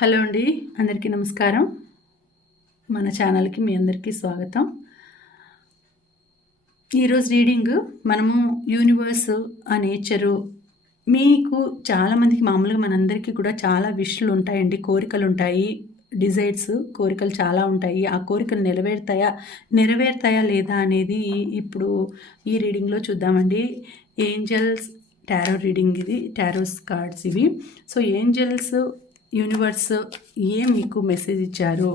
Hello అండి అందరికీ నమస్కారం. మన ఛానల్కి మీ అందరికీ స్వాగతం. ఈరోజు రీడింగ్ మనము యూనివర్స్ ఆ నేచరు మీకు చాలామందికి మామూలుగా మనందరికీ కూడా చాలా విష్లు ఉంటాయండి కోరికలు ఉంటాయి డిజైర్స్ కోరికలు చాలా ఉంటాయి. ఆ కోరికలు నెరవేరుతాయా నెరవేరుతాయా లేదా అనేది ఇప్పుడు ఈ రీడింగ్లో చూద్దామండి. ఏంజల్స్ టారో రీడింగ్ ఇది టారోస్ కార్డ్స్ ఇవి. సో ఏంజల్స్ యూనివర్స్ ఏం మీకు మెసేజ్ ఇచ్చారు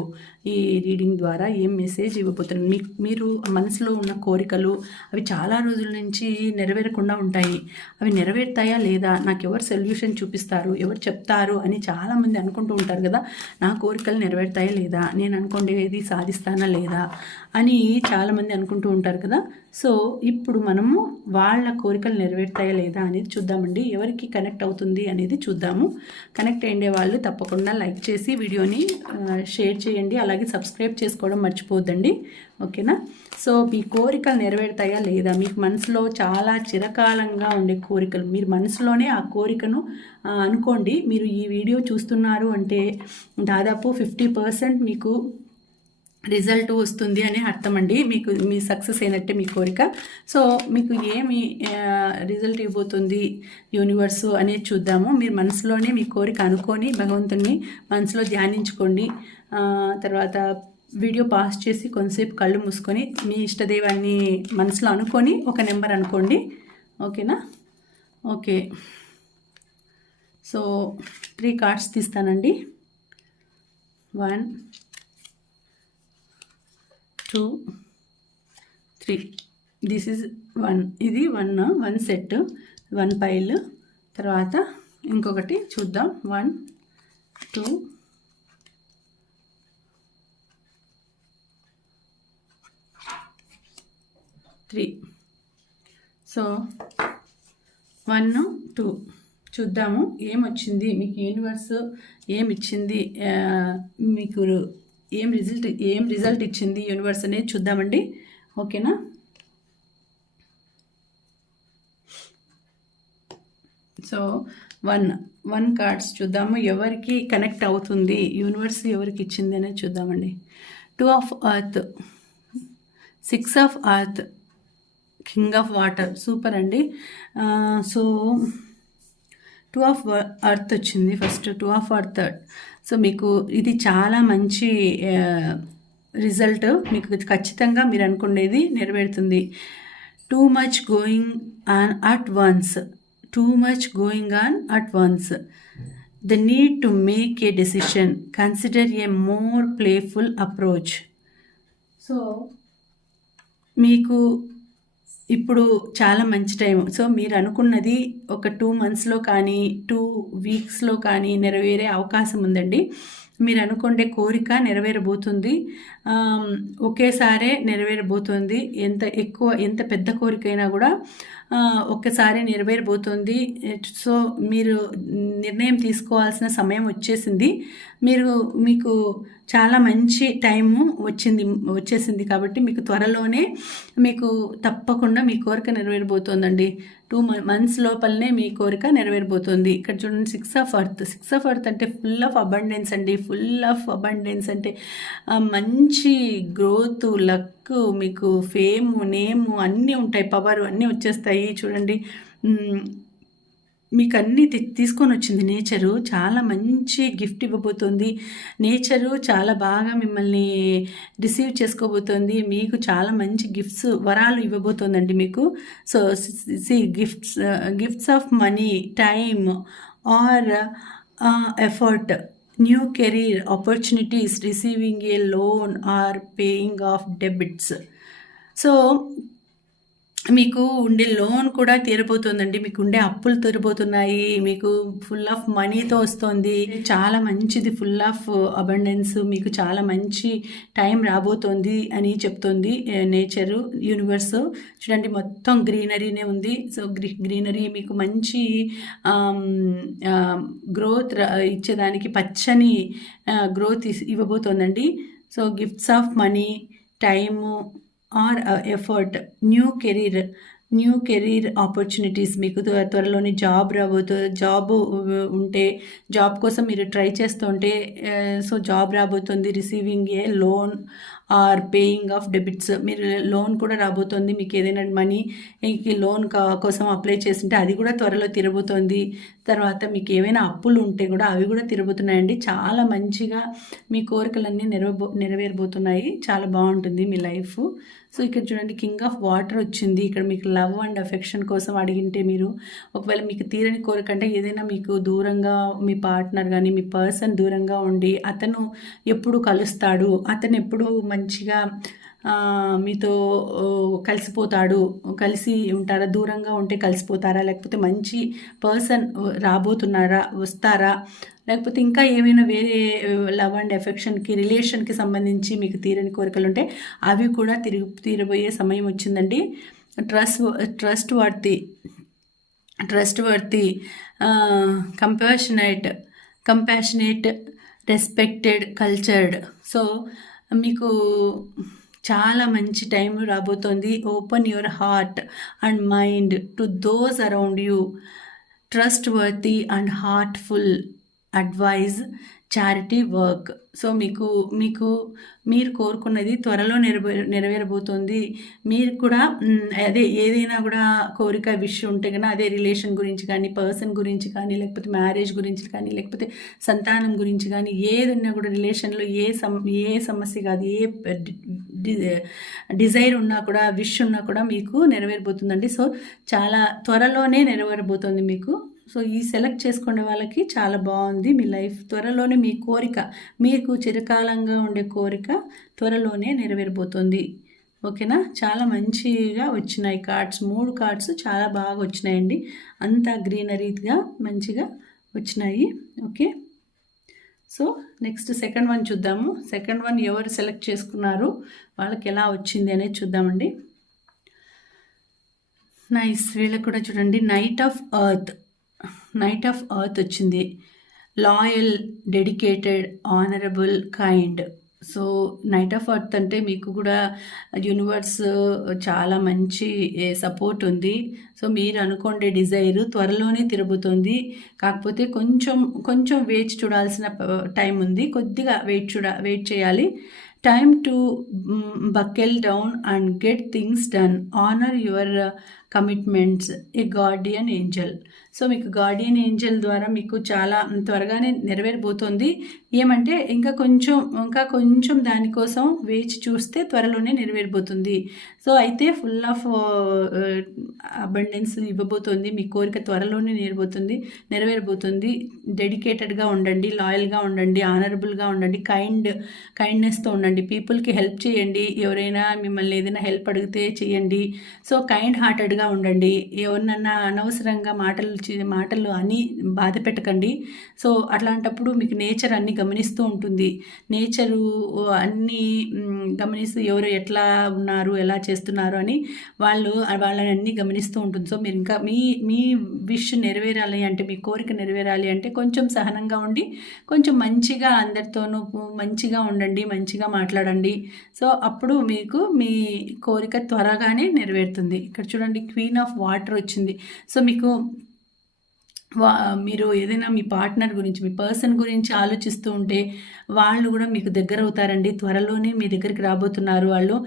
ఈ రీడింగ్ ద్వారా ఏం మెసేజ్ ఇవ్వబోతున్నారు? మీ మీరు మనసులో ఉన్న కోరికలు అవి చాలా రోజుల నుంచి నెరవేరకుండా ఉంటాయి. అవి నెరవేరుతాయా లేదా? నాకు ఎవరు సొల్యూషన్ చూపిస్తారు? ఎవరు చెప్తారు? అని చాలామంది అనుకుంటూ ఉంటారు కదా. నా కోరికలు నెరవేరుతాయా లేదా? నేను అనుకునేది సాధిస్తానా లేదా? అని చాలామంది అనుకుంటూ ఉంటారు కదా. సో ఇప్పుడు మనము వాళ్ళ కోరికలు నెరవేరుతాయా లేదా అనేది చూద్దామండి. ఎవరికి కనెక్ట్ అవుతుంది అనేది చూద్దాము. కనెక్ట్ అయ్యే వాళ్ళు తప్పకుండా లైక్ చేసి వీడియోని షేర్ చేయండి. అలాగే సబ్స్క్రైబ్ చేసుకోవడం మర్చిపోద్దండి ఓకేనా? సో మీ కోరికలు నెరవేరుతాయా లేదా? మీకు మనసులో చాలా చిరకాలంగా ఉండే కోరికలు. మీరు మనసులోనే ఆ కోరికను అనుకోండి. మీరు ఈ వీడియో చూస్తున్నారు అంటే దాదాపు ఫిఫ్టీ పర్సెంట్ మీకు రిజల్ట్ వస్తుంది అని అర్థం అండి మీకు మీ సక్సెస్ అయినట్టే మీ కోరిక. సో మీకు ఏమి రిజల్ట్ ఇవ్వబోతుంది యూనివర్స్ అనేది చూద్దాము. మీరు మనసులోనే మీ కోరిక అనుకొని భగవంతుని మనసులో ధ్యానించుకోండి. తర్వాత వీడియో పాస్ చేసి కొంతసేపు కళ్ళు మూసుకొని మీ ఇష్టదైవాన్ని మనసులో అనుకొని ఒక నెంబర్ అనుకోండి. ఓకేనా? Okay. So three cards తీస్తానండి. One two three this is one ఇది one one set one pile తర్వాత ఇంకొకటి చూద్దాం. One two three so one two చూద్దాము. ఏమొచ్చింది? మీకు యూనివర్స్ ఏమిచ్చింది? మీకు ఏం రిజల్ట్ ఏం రిజల్ట్ ఇచ్చింది యూనివర్స్ అనేది చూద్దామండి. ఓకేనా? సో వన్ వన్ కార్డ్స్ చూద్దాము. ఎవరికి కనెక్ట్ అవుతుంది యూనివర్స్ ఎవరికి ఇచ్చింది అనేది చూద్దామండి. Two of earth six of earth king of water super అండి. సో టూ ఆఫ్ అర్త్ వచ్చింది first two of earth so మీకు ఇది చాలా మంచి రిజల్ట్. మీకు ఖచ్చితంగా మీరు అనుకునేది నెరవేరుతుంది. Too much going on at once too much going on at once the need to make a decision consider a more playful approach so మీకు ఇప్పుడు చాలా మంచి టైం సో మీరు అనుకున్నది ఒక టూ మంత్స్లో కానీ టూ వీక్స్లో కానీ నెరవేరే అవకాశం ఉందండి. మీరు అనుకుండే కోరిక నెరవేరబోతుంది. ఒకేసారే నెరవేరబోతుంది. ఎంత ఎక్కువ ఎంత పెద్ద కోరికైనా కూడా ఒక్కసారి నెరవేరబోతుంది. సో మీరు నిర్ణయం తీసుకోవాల్సిన సమయం వచ్చేసింది. మీరు మీకు చాలా మంచి టైము వచ్చింది వచ్చేసింది కాబట్టి మీకు త్వరలోనే మీకు తప్పకుండా మీ కోరిక నెరవేరబోతోందండి. టూ మంత్స్ లోపలనే మీ కోరిక నెరవేరబోతుంది. ఇక్కడ చూడండి six of earth. Six of earth అంటే ఫుల్ ఆఫ్ అబండెన్స్ అండి. ఫుల్ ఆఫ్ అబండెన్స్ అంటే మంచి మంచి గ్రోత్ లక్ మీకు ఫేమ్ నేమ్ అన్నీ ఉంటాయి. పవర్ అన్నీ వచ్చేస్తాయి. చూడండి. మీకు అన్నీ తీసుకొని వచ్చింది నేచరు. చాలా మంచి గిఫ్ట్ ఇవ్వబోతోంది. నేచరు చాలా బాగా మిమ్మల్ని రిసీవ్ చేసుకోబోతోంది. మీకు చాలా మంచి గిఫ్ట్స్ వరాలు ఇవ్వబోతోందండి మీకు. So C gifts gifts of money time or effort new career opportunities, receiving a loan, or paying off debts. So, మీకు ఉండే లోన్ కూడా తీరబోతుందండి మీకు ఉండే అప్పులు తీరబోతున్నాయి మీకు ఫుల్ ఆఫ్ మనీతో వస్తుంది. చాలా మంచిది. ఫుల్ ఆఫ్ అబండెన్స్ మీకు చాలా మంచి టైం రాబోతోంది అని చెప్తుంది నేచరు యూనివర్స్ చూడండి మొత్తం గ్రీనరీనే ఉంది. సో గ్రీ గ్రీనరీ మీకు మంచి గ్రోత్ ఇచ్చేదానికి పచ్చని growth ఇవ్వబోతోందండి. So gifts of money time or effort. New career new career opportunities. మీకు త్వరలోని త్వరలోనే జాబ్ రాబోతు జాబ్ ఉంటే జాబ్ కోసం మీరు ట్రై చేస్తుంటే సో జాబ్ రాబోతుంది. Receiving a loan or paying off debits. మీరు లోన్ కూడా రాబోతోంది. మీకు ఏదైనా మనీ లోన్ కోసం అప్లై చేసింటే అది కూడా త్వరలో తిరబోతోంది. తర్వాత మీకు ఏవైనా అప్పులు ఉంటే కూడా అవి కూడా తిరుగుతున్నాయండి చాలా మంచిగా మీ కోరికలన్నీ నెరవేరబో నెరవేరబోతున్నాయి. చాలా బాగుంటుంది మీ లైఫ్. సో ఇక్కడ చూడండి కింగ్ ఆఫ్ వాటర్ వచ్చింది. ఇక్కడ మీకు లవ్ అండ్ అఫెక్షన్ కోసం అడిగింటే మీరు ఒకవేళ మీకు తీరని కోరిక అంటే ఏదైనా మీకు దూరంగా మీ పార్ట్నర్ కానీ మీ పర్సన్ దూరంగా ఉండి అతను ఎప్పుడు కలుస్తాడు అతను ఎప్పుడు మంచి మంచిగా మీతో కలిసిపోతాడు. కలిసి ఉంటారా? దూరంగా ఉంటే కలిసిపోతారా? లేకపోతే మంచి పర్సన్ రాబోతున్నారా? వస్తారా? లేకపోతే ఇంకా ఏమైనా వేరే లవ్ అండ్ ఎఫెక్షన్కి రిలేషన్కి సంబంధించి మీకు తీరని కోరికలు ఉంటే అవి కూడా తిరిగి తీరబోయే సమయం వచ్చిందండి. Trust trustworthy trustworthy compassionate compassionate respected cultured. So మీకు చాలా మంచి టైం రాబోతోంది. Open your heart and mind to those around you trustworthy and heartful advise charity work. So మీకు మీకు మీరు కోరుకున్నది త్వరలో నెరవే నెరవేరబోతుంది. మీరు కూడా అదే ఏదైనా కూడా కోరిక విషయం ఉంటే కన్నా అదే రిలేషన్ గురించి కానీ పర్సన్ గురించి కానీ లేకపోతే మ్యారేజ్ గురించి కానీ లేకపోతే సంతానం గురించి కానీ ఏది ఉన్నా కూడా రిలేషన్లో ఏ సమ ఏ సమస్య కాదు ఏ డి- డిజైర్ ఉన్నా కూడా విష్ ఉన్నా కూడా మీకు నెరవేరబోతుందండి. సో చాలా త్వరలోనే నెరవేరబోతుంది మీకు. సో ఈ సెలెక్ట్ చేసుకునే వాళ్ళకి చాలా బాగుంది మీ లైఫ్. త్వరలోనే మీ కోరిక మీకు చిరకాలంగా ఉండే కోరిక త్వరలోనే నెరవేరబోతుంది. ఓకేనా? చాలా మంచిగా వచ్చినాయి కార్డ్స్. మూడు కార్డ్స్ చాలా బాగా వచ్చినాయండి. అంతా గ్రీనరీగా మంచిగా వచ్చినాయి. Okay? So next second one చూద్దాము. సెకండ్ వన్ ఎవరు సెలెక్ట్ చేసుకున్నారు? వాళ్ళకి ఎలా వచ్చింది అనేది చూద్దామండి. నైస్. వీళ్ళకి కూడా చూడండి. Knight of earth knight of earth వచ్చింది. Loyal dedicated honourable kind so knight of earth అంటే మీకు కూడా యూనివర్స్ uh, చాలా మంచి సపోర్ట్ ఉంది. సో మీరు అనుకోండే డిజైర్ త్వరలోనే తిరుగుతుంది. కాకపోతే కొంచెం కొంచెం వేచి చూడాల్సిన uh, టైం ఉంది. కొద్దిగా వెయిట్ చూడ వెయిట్ చేయాలి. Time to buckle down and get things done honour your commitments a guardian angel so మీకు గార్డియన్ ఏంజల్ ద్వారా మీకు చాలా త్వరగానే నెరవేరబోతోంది. ఏమంటే ఇంకా కొంచెం ఇంకా కొంచెం దానికోసం వేచి చూస్తే త్వరలోనే నెరవేరబోతుంది. సో అయితే ఫుల్ ఆఫ్ అబండెన్స్ ఇవ్వబోతుంది. మీ కోరిక త్వరలోనే నెరవేరబోతుంది నెరవేరబోతుంది. డెడికేటెడ్గా ఉండండి లాయల్గా ఉండండి ఆనరబుల్గా ఉండండి కైండ్ కైండ్నెస్తో ఉండండి. పీపుల్కి హెల్ప్ చేయండి. ఎవరైనా మిమ్మల్ని ఏదైనా హెల్ప్ అడిగితే చేయండి. సో కైండ్ హార్టెడ్గా ఉండండి. ఎవరినన్నా అనవసరంగా మాటలు చి- మాటలు అని బాధ పెట్టకండి. సో అట్లాంటప్పుడు మీకు నేచర్ అన్ని గమనిస్తూ ఉంటుంది. నేచరు అన్నీ గమనిస్తూ ఎవరు ఎట్లా ఉన్నారు ఎలా చేస్తున్నారు అని వాళ్ళు వాళ్ళని అన్నీ గమనిస్తూ ఉంటుంది. సో మీరు ఇంకా మీ మీ విష్ నెరవేరాలి అంటే మీ కోరిక నెరవేరాలి అంటే కొంచెం సహనంగా ఉండి కొంచెం మంచిగా అందరితోనూ మంచిగా ఉండండి మంచిగా మాట్లాడండి. సో అప్పుడు మీకు మీ కోరిక త్వరగానే నెరవేరుతుంది. ఇక్కడ చూడండి క్వీన్ ఆఫ్ వాటర్ వచ్చింది. సో మీకు వా మీరు ఏదైనా మీ పార్ట్నర్ గురించి మీ పర్సన్ గురించి ఆలోచిస్తూ ఉంటే వాళ్ళు కూడా మీకు దగ్గర అవుతారండి. త్వరలోనే మీ దగ్గరికి రాబోతున్నారు వాళ్ళు.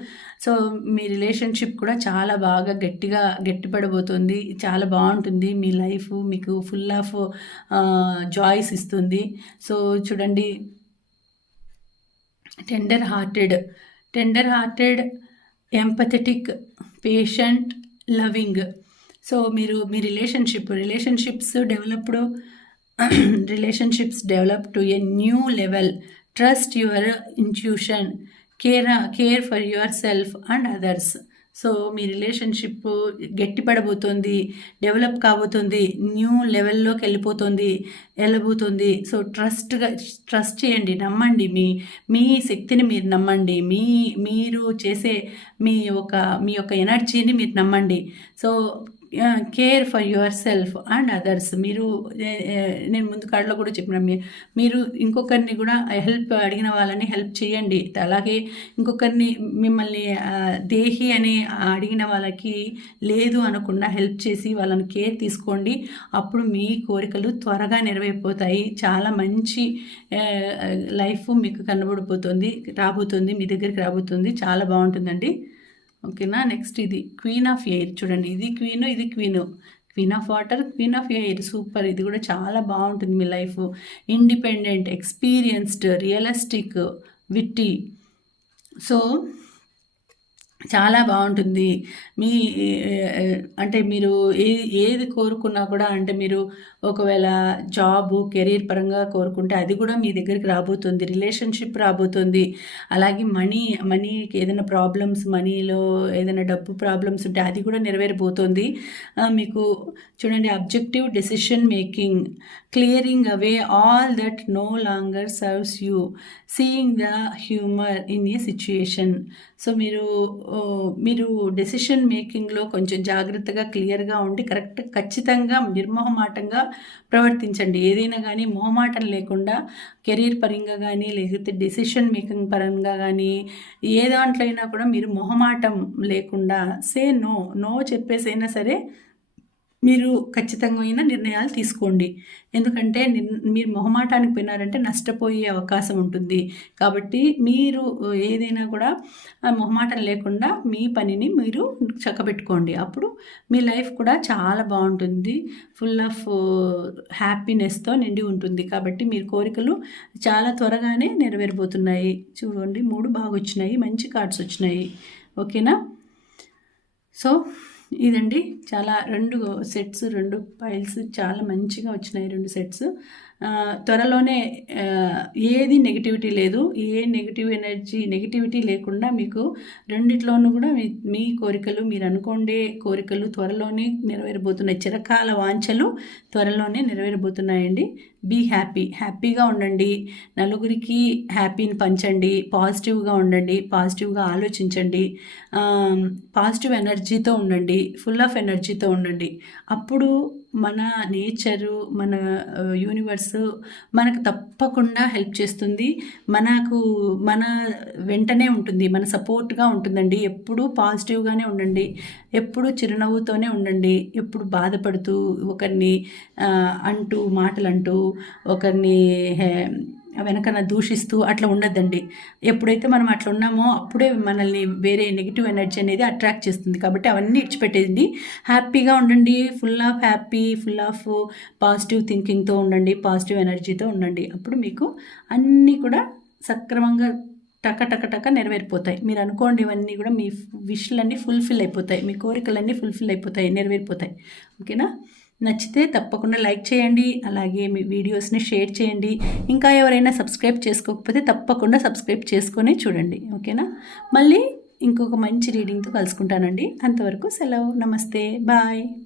సో మీ రిలేషన్షిప్ కూడా చాలా బాగా గట్టిగా గట్టిపడబోతుంది. చాలా బాగుంటుంది. మీ లైఫ్ మీకు ఫుల్ ఆఫ్ జాయిస్ ఇస్తుంది. సో చూడండి. Tender hearted. Tender hearted empathetic patient loving. So మీరు మీ relationship relationships developed relationships develop to a new level. Trust your intuition care care for yourself and others. So me relationship గట్టిపడబోతోంది develop కాబోతుంది new లెవెల్లోకి వెళ్ళిపోతుంది వెళ్ళబోతుంది. So ట్రస్ట్గా trust చేయండి నమ్మండి. మీ మీ శక్తిని మీరు నమ్మండి. మీ మీరు చేసే మీ యొక్క మీ యొక్క ఎనర్జీని మీరు నమ్మండి. So care for yourself and others మీరు నేను ముందు కాడలో కూడా చెప్పిన మీరు ఇంకొకరిని కూడా హెల్ప్ అడిగిన వాళ్ళని హెల్ప్ చేయండి. అలాగే ఇంకొకరిని మిమ్మల్ని దేహి అని అడిగిన వాళ్ళకి లేదు అనకుండా హెల్ప్ చేసి వాళ్ళని కేర్ తీసుకోండి. అప్పుడు మీ కోరికలు త్వరగా నెరవేరిపోతాయి. చాలా మంచి లైఫ్ మీకు కనబడిపోతుంది రాబోతుంది మీ దగ్గరికి రాబోతుంది. చాలా బాగుంటుందండి. ఓకేనా? నెక్స్ట్ ఇది క్వీన్ ఆఫ్ ఎయిర్. చూడండి ఇది క్వీన్ ఇది queen. Queen of water queen of air. Super. ఇది కూడా చాలా బాగుంటుంది మీ life. Independent experienced realistic witty. So చాలా బాగుంటుంది. మీ అంటే మీరు ఏ ఏది కోరుకున్నా కూడా అంటే మీరు ఒకవేళ జాబ్ కెరీర్ పరంగా కోరుకుంటే అది కూడా మీ దగ్గరికి రాబోతుంది. రిలేషన్షిప్ రాబోతుంది. అలాగే మనీ మనీకి ఏదైనా ప్రాబ్లమ్స్ మనీలో ఏదైనా డబ్బు ప్రాబ్లమ్స్ ఉంటే అది కూడా నెరవేరిపోతుంది మీకు చూడండి objective decision making clearing away all that no longer serves you. Seeing the humour in a situation. So మీరు మీరు డెసిషన్ మేకింగ్లో కొంచెం జాగ్రత్తగా క్లియర్గా ఉండి కరెక్ట్ ఖచ్చితంగా నిర్మోహమాటంగా ప్రవర్తించండి. ఏదైనా కానీ మొహమాటం లేకుండా కెరీర్ పరంగా కానీ లేకపోతే డెసిషన్ మేకింగ్ పరంగా కానీ ఏ దాంట్లో అయినా కూడా మీరు మొహమాటం లేకుండా సే నో నో చెప్పేసైనా సరే మీరు ఖచ్చితమైన నిర్ణయాలు తీసుకోండి. ఎందుకంటే మీరు మొహమాటానికి పోయినారంటే నష్టపోయే అవకాశం ఉంటుంది. కాబట్టి మీరు ఏదైనా కూడా మొహమాటం లేకుండా మీ పనిని మీరు చక్కబెట్టుకోండి. అప్పుడు మీ లైఫ్ కూడా చాలా బాగుంటుంది. ఫుల్ ఆఫ్ హ్యాపీనెస్తో నిండి ఉంటుంది. కాబట్టి మీరు కోరికలు చాలా త్వరగానే నెరవేరబోతున్నాయి. చూడండి మూడు బాగా వచ్చినాయి మంచి కార్డ్స్ వచ్చినాయి. ఓకేనా? సో ఇదండి. చాలా రెండు సెట్స్ రెండు పైల్స్ చాలా మంచిగా వచ్చినాయి రెండు సెట్స్ త్వరలోనే ఏది నెగిటివిటీ లేదు ఏ నెగిటివ్ ఎనర్జీ నెగిటివిటీ లేకుండా మీకు రెండిట్లోనూ కూడా మీ మీ కోరికలు మీరు అనుకోండే కోరికలు త్వరలోనే నెరవేరబోతున్నాయి. చిరకాల వాంఛలు త్వరలోనే నెరవేరబోతున్నాయండి. బీ హ్యాపీ హ్యాపీగా ఉండండి. నలుగురికి హ్యాపీని పంచండి. పాజిటివ్గా ఉండండి. పాజిటివ్గా ఆలోచించండి. పాజిటివ్ ఎనర్జీతో ఉండండి. ఫుల్ ఆఫ్ ఎనర్జీతో ఉండండి. అప్పుడు మన నేచరు మన యూనివర్స్ మనకు తప్పకుండా హెల్ప్ చేస్తుంది. మనకు మన వెంటనే ఉంటుంది. మన సపోర్ట్గా ఉంటుందండి. ఎప్పుడూ పాజిటివ్గానే ఉండండి. ఎప్పుడు చిరునవ్వుతోనే ఉండండి. ఎప్పుడు బాధపడుతూ ఒకరిని అంటూ మాటలు అంటూ ఒకరిని హే- వెనకన దూషిస్తూ అట్లా ఉండద్దండి. ఎప్పుడైతే మనం అట్లా ఉన్నామో అప్పుడే మనల్ని వేరే నెగిటివ్ ఎనర్జీ అనేది అట్రాక్ట్ చేస్తుంది. కాబట్టి అవన్నీ ఇచ్చిపెట్టేయండి హ్యాపీగా ఉండండి. Full of happy full of positive థింకింగ్తో ఉండండి. పాజిటివ్ ఎనర్జీతో ఉండండి. అప్పుడు మీకు అన్నీ కూడా సక్రమంగా టక టక టక నెరవేరిపోతాయి. మీరు అనుకోండి ఇవన్నీ కూడా మీ విష్లన్నీ ఫుల్ఫిల్ అయిపోతాయి. మీ కోరికలన్నీ ఫుల్ఫిల్ అయిపోతాయి నెరవేరిపోతాయి. ఓకేనా? నచ్చితే తప్పకుండా లైక్ చేయండి అలాగే మీ వీడియోస్ని షేర్ చేయండి. ఇంకా ఎవరైనా సబ్స్క్రైబ్ చేసుకోకపోతే తప్పకుండా సబ్స్క్రైబ్ చేసుకొని చూడండి. ఓకేనా? మళ్ళీ ఇంకొక మంచి రీడింగ్తో కలుసుకుంటానండి. అంతవరకు సెలవు. నమస్తే. బాయ్.